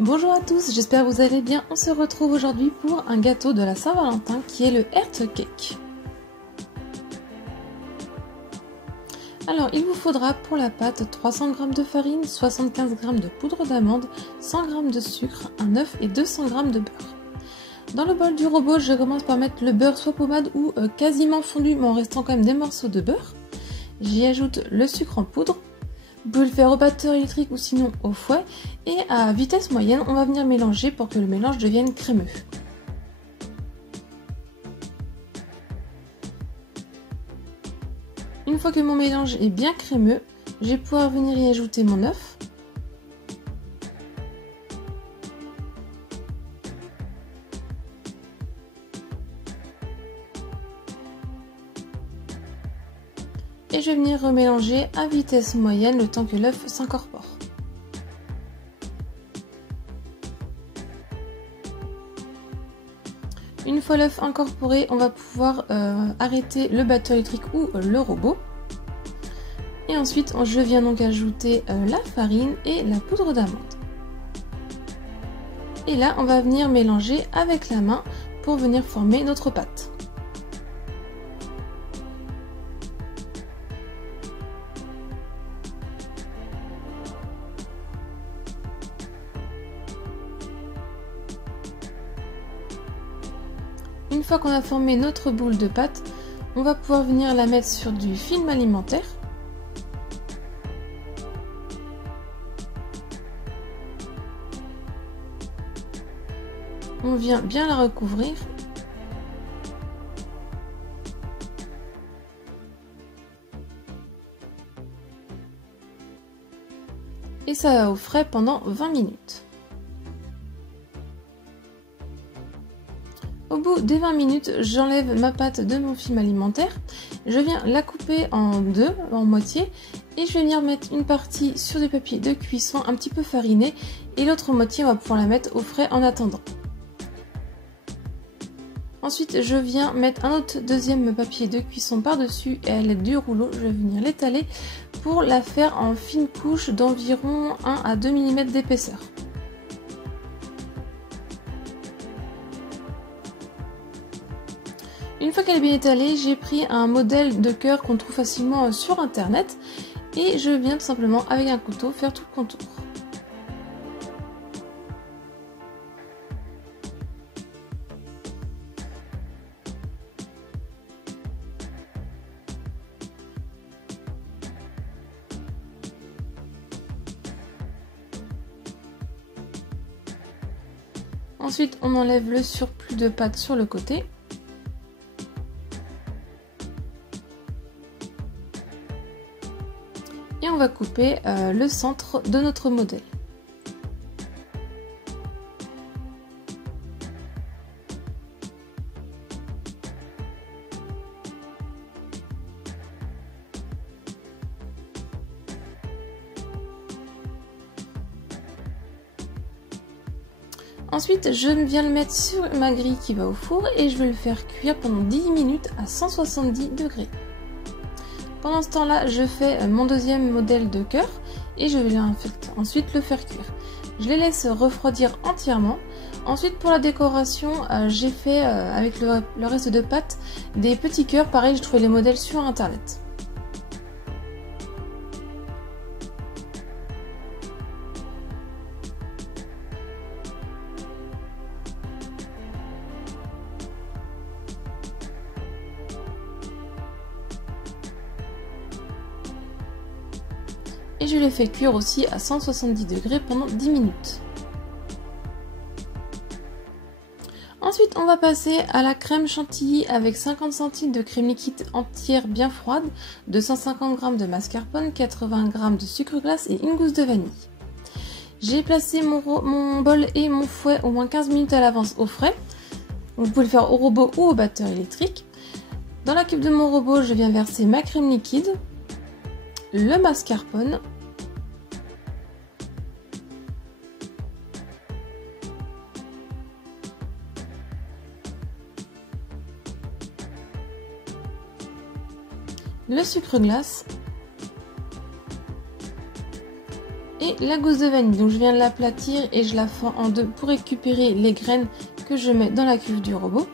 Bonjour à tous, j'espère que vous allez bien. On se retrouve aujourd'hui pour un gâteau de la Saint-Valentin qui est le Heart Cake. Alors il vous faudra pour la pâte 300 g de farine, 75 g de poudre d'amande, 100 g de sucre, un œuf et 200 g de beurre. Dans le bol du robot, je commence par mettre le beurre soit pommade ou quasiment fondu mais en restant quand même des morceaux de beurre. J'y ajoute le sucre en poudre. Vous pouvez le faire au batteur électrique ou sinon au fouet. Et à vitesse moyenne, on va venir mélanger pour que le mélange devienne crémeux. Une fois que mon mélange est bien crémeux, je vais pouvoir venir y ajouter mon œuf. Et je vais venir remélanger à vitesse moyenne le temps que l'œuf s'incorpore. Une fois l'œuf incorporé, on va pouvoir arrêter le batteur électrique ou le robot. Et ensuite, je viens donc ajouter la farine et la poudre d'amande. Et là, on va venir mélanger avec la main pour venir former notre pâte. Une fois qu'on a formé notre boule de pâte, on va pouvoir venir la mettre sur du film alimentaire. On vient bien la recouvrir. Et ça va au frais pendant 20 minutes. Au bout des 20 minutes, j'enlève ma pâte de mon film alimentaire. Je viens la couper en deux, en moitié. Et je vais venir mettre une partie sur du papier de cuisson un petit peu fariné. Et l'autre moitié, on va pouvoir la mettre au frais en attendant. Ensuite, je viens mettre un autre deuxième papier de cuisson par-dessus et à l'aide du rouleau, je vais venir l'étaler pour la faire en fine couche d'environ 1 à 2 mm d'épaisseur. Une fois qu'elle est bien étalée, j'ai pris un modèle de cœur qu'on trouve facilement sur internet et je viens tout simplement avec un couteau faire tout le contour. Ensuite, on enlève le surplus de pâte sur le côté. Et on va couper le centre de notre modèle. Ensuite, je viens le mettre sur ma grille qui va au four et je vais le faire cuire pendant 10 minutes à 170 degrés. Pendant ce temps-là, je fais mon deuxième modèle de cœur et je vais ensuite le faire cuire. Je les laisse refroidir entièrement. Ensuite, pour la décoration, j'ai fait avec le reste de pâte des petits cœurs. Pareil, j'ai trouvé les modèles sur internet. Et je les fais cuire aussi à 170 degrés pendant 10 minutes. Ensuite, on va passer à la crème chantilly avec 50 centilitres de crème liquide entière bien froide, 250 g de mascarpone, 80 g de sucre glace et une gousse de vanille. J'ai placé mon bol et mon fouet au moins 15 minutes à l'avance au frais. Vous pouvez le faire au robot ou au batteur électrique. Dans la cuve de mon robot, je viens verser ma crème liquide, le mascarpone, le sucre glace Et la gousse de vanille, donc je viens de l'aplatir et je la fends en deux pour récupérer les graines que je mets dans la cuve du robot.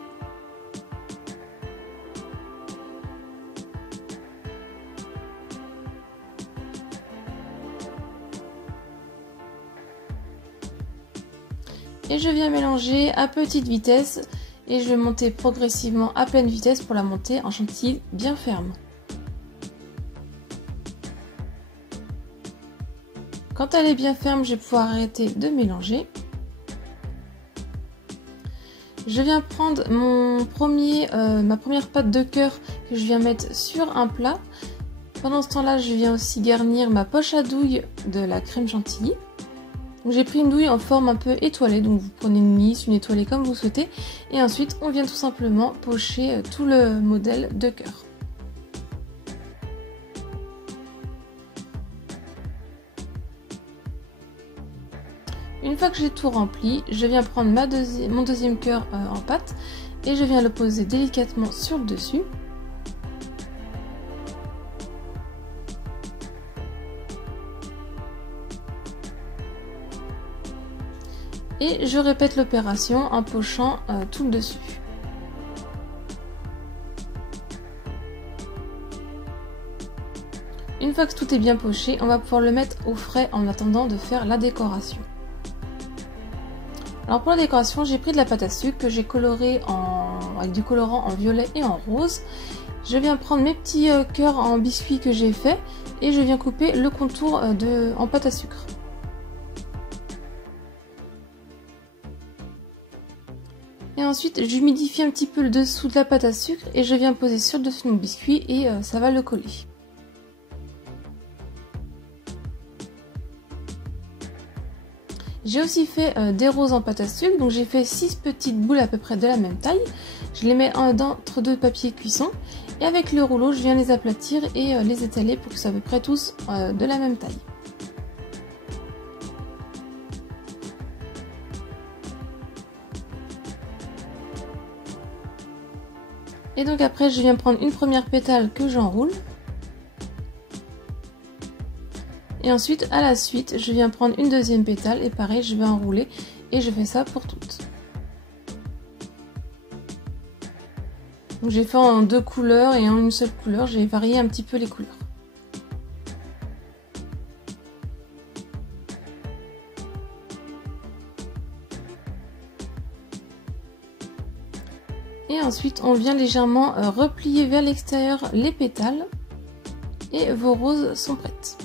Et je viens mélanger à petite vitesse et je vais monter progressivement à pleine vitesse pour la monter en chantilly bien ferme. Quand elle est bien ferme, je vais pouvoir arrêter de mélanger. Je viens prendre ma première pâte de cœur que je viens mettre sur un plat. Pendant ce temps-là, je viens aussi garnir ma poche à douille de la crème chantilly. J'ai pris une douille en forme un peu étoilée, donc vous prenez une lisse, une étoilée comme vous souhaitez. Et ensuite, on vient tout simplement pocher tout le modèle de cœur. Une fois que j'ai tout rempli, je viens prendre mon deuxième cœur en pâte et je viens le poser délicatement sur le dessus. Et je répète l'opération en pochant tout le dessus. Une fois que tout est bien poché, on va pouvoir le mettre au frais en attendant de faire la décoration. Alors pour la décoration, j'ai pris de la pâte à sucre que j'ai colorée avec du colorant en violet et en rose. Je viens prendre mes petits cœurs en biscuit que j'ai fait et je viens couper le contour en pâte à sucre. Et ensuite, j'humidifie un petit peu le dessous de la pâte à sucre et je viens poser sur le dessus de mon biscuit et ça va le coller. J'ai aussi fait des roses en pâte à sucre, donc j'ai fait 6 petites boules à peu près de la même taille. Je les mets entre deux papiers cuisson et avec le rouleau, je viens les aplatir et les étaler pour qu'ils soient à peu près tous de la même taille. Et donc après, je viens prendre une première pétale que j'enroule. Et ensuite, à la suite, je viens prendre une deuxième pétale et pareil, je vais enrouler et je fais ça pour toutes. Donc j'ai fait en deux couleurs et en une seule couleur, j'ai varié un petit peu les couleurs. Et ensuite, on vient légèrement replier vers l'extérieur les pétales et vos roses sont prêtes.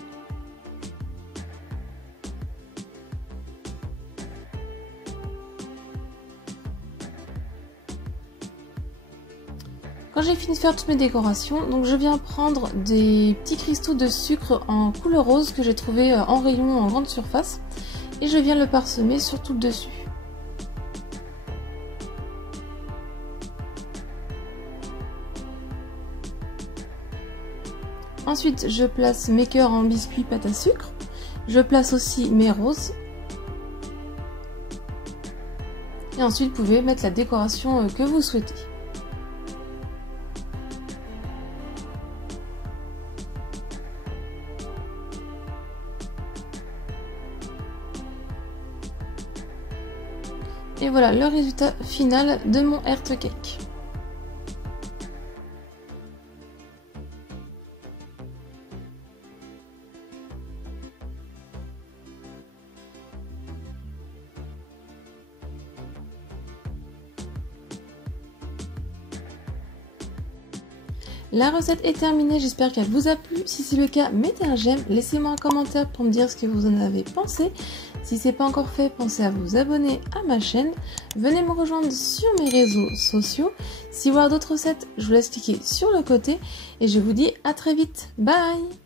Quand j'ai fini de faire toutes mes décorations, donc je viens prendre des petits cristaux de sucre en couleur rose que j'ai trouvé en rayon en grande surface et je viens le parsemer sur tout le dessus. Ensuite, je place mes cœurs en biscuit pâte à sucre. Je place aussi mes roses. Et ensuite, vous pouvez mettre la décoration que vous souhaitez. Et voilà le résultat final de mon heart cake. La recette est terminée, j'espère qu'elle vous a plu. Si c'est le cas, mettez un j'aime, laissez-moi un commentaire pour me dire ce que vous en avez pensé. Si ce n'est pas encore fait, pensez à vous abonner à ma chaîne. Venez me rejoindre sur mes réseaux sociaux. Si vous voulez d'autres recettes, je vous laisse cliquer sur le côté. Et je vous dis à très vite. Bye!